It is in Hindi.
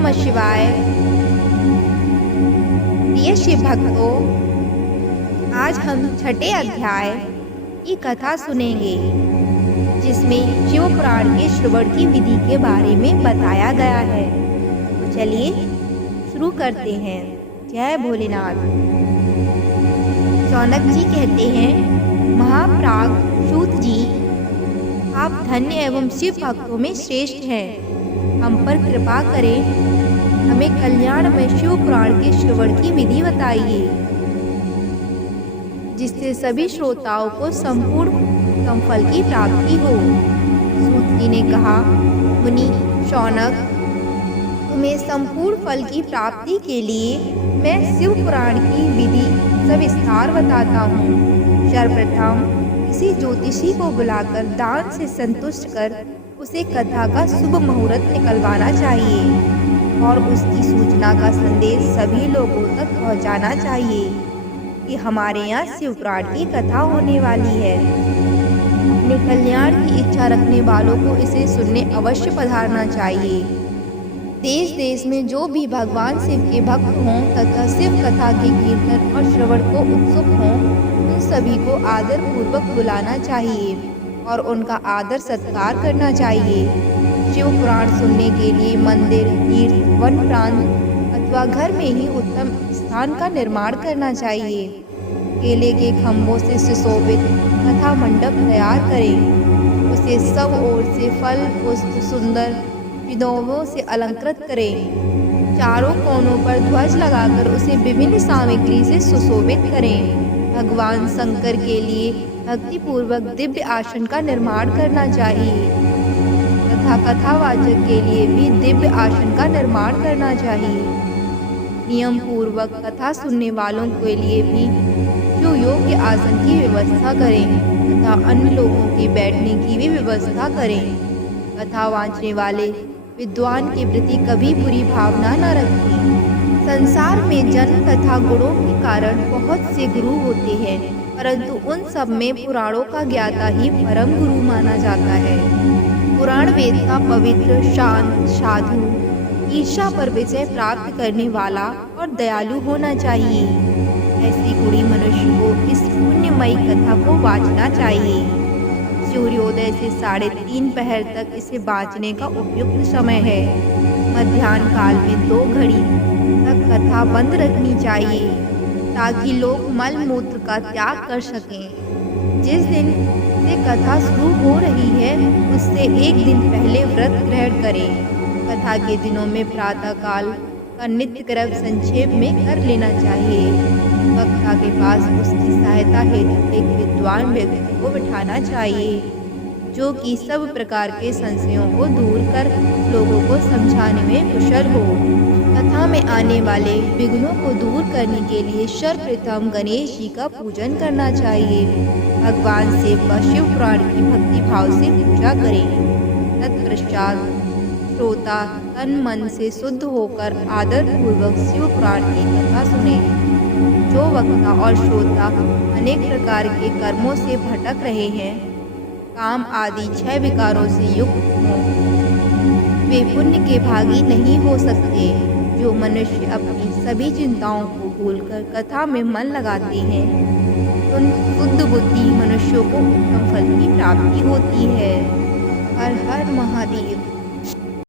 नमः शिवाय। प्रिय शिव भक्तों, आज हम छठे अध्याय की कथा सुनेंगे, जिसमें शिव पुराण के श्रवण की विधि के बारे में बताया गया है। तो चलिए शुरू करते हैं। जय भोलेनाथ। शौनक जी कहते हैं, महाप्राग सूत जी, आप धन्य एवं शिव भक्तों में श्रेष्ठ हैं। हम पर कृपा करें, हमें कल्याण में शिव पुराण के श्रवण की विधि बताइए, जिससे सभी श्रोताओं को संपूर्ण फल की प्राप्ति हो। सूत जी ने कहा, मुनि शौनक, तुम्हें संपूर्ण फल की प्राप्ति के लिए मैं शिव पुराण की विधि सविस्तार बताता हूँ। सर्वप्रथम किसी ज्योतिषी को बुलाकर दान से संतुष्ट कर उसे कथा का शुभ मुहूर्त निकलवाना चाहिए और उसकी सूचना का संदेश सभी लोगों तक पहुंचाना चाहिए कि हमारे यहाँ शिव पुराण की कथा होने वाली है। अपने कल्याण की इच्छा रखने वालों को इसे सुनने अवश्य पधारना चाहिए। देश देश में जो भी भगवान शिव के भक्त हों तथा शिव कथा के कीर्तन और श्रवण को उत्सुक हों, उन सभी को आदर पूर्वक बुलाना चाहिए और उनका आदर सत्कार करना चाहिए। शिव पुराण सुनने के लिए मंदिर, तीर्थ, वन प्रांत अथवा घर में ही उत्तम स्थान का निर्माण करना चाहिए। केले के खम्भों से सुशोभित कथा मंडप तैयार करें। उसे सब ओर से फल, पुष्प, सुंदर विधोवों से अलंकृत करें। चारों कोनों पर ध्वज लगाकर उसे विभिन्न सामग्री से सुशोभित करें। भगवान शंकर के लिए भक्तिपूर्वक दिव्य आसन का निर्माण करना चाहिए तथा कथावाचक के लिए भी दिव्य आसन का निर्माण करना चाहिए। नियम पूर्वक कथा सुनने वालों के लिए भी जो योग्य आसन की व्यवस्था करें तथा अन्य लोगों के बैठने की भी व्यवस्था करें। कथा वाचने वाले विद्वान के प्रति कभी बुरी भावना न रखें। संसार में जन्म तथा गुणों के कारण बहुत से गुरु होते हैं, परंतु उन सब में पुराणों का ज्ञाता ही परम गुरु माना जाता है। पुराण वेद का पवित्र, शांत, साधु, ईर्ष्या पर विजय प्राप्त करने वाला और दयालु होना चाहिए। ऐसी गुणी मनुष्य को इस पुण्यमयी कथा को वाचना चाहिए। सूर्योदय से 3:30 पहर तक इसे बाँचने का उपयुक्त समय है। मध्याह्न काल में 2 घड़ी तक कथा बंद रखनी चाहिए ताकि लोग मल मूत्र का त्याग कर सकें। जिस दिन से कथा शुरू हो रही है उससे 1 दिन पहले व्रत ग्रहण करें। कथा के दिनों में प्रातः काल का नित्य कर्म संक्षेप में कर लेना चाहिए। वक्ता के पास उसकी सहायता हेतु एक विद्वान व्यक्ति को बिठाना चाहिए, जो कि सब प्रकार के संशयों को दूर कर लोगों को समझाने में कुशल हो। कथा में आने वाले विघ्नों को दूर करने के लिए सर्वप्रथम गणेश जी का पूजन करना चाहिए। भगवान शिव व शिव पुराण की भक्ति भाव से पूजा करें। तत्पश्चात श्रोता तन मन से शुद्ध होकर आदर पूर्वक शिव पुराण की कथा सुने। जो वक्ता और श्रोता अनेक प्रकार के कर्मों से भटक रहे हैं, काम आदि 6 विकारों से युक्त हों, वे पुण्य के भागी नहीं हो सकते। जो मनुष्य अपनी सभी चिंताओं को भूलकर कथा में मन लगाते हैं, उन शुद्ध बुद्धि मनुष्यों को उत्तम फल की प्राप्ति होती है। हर हर महादेव।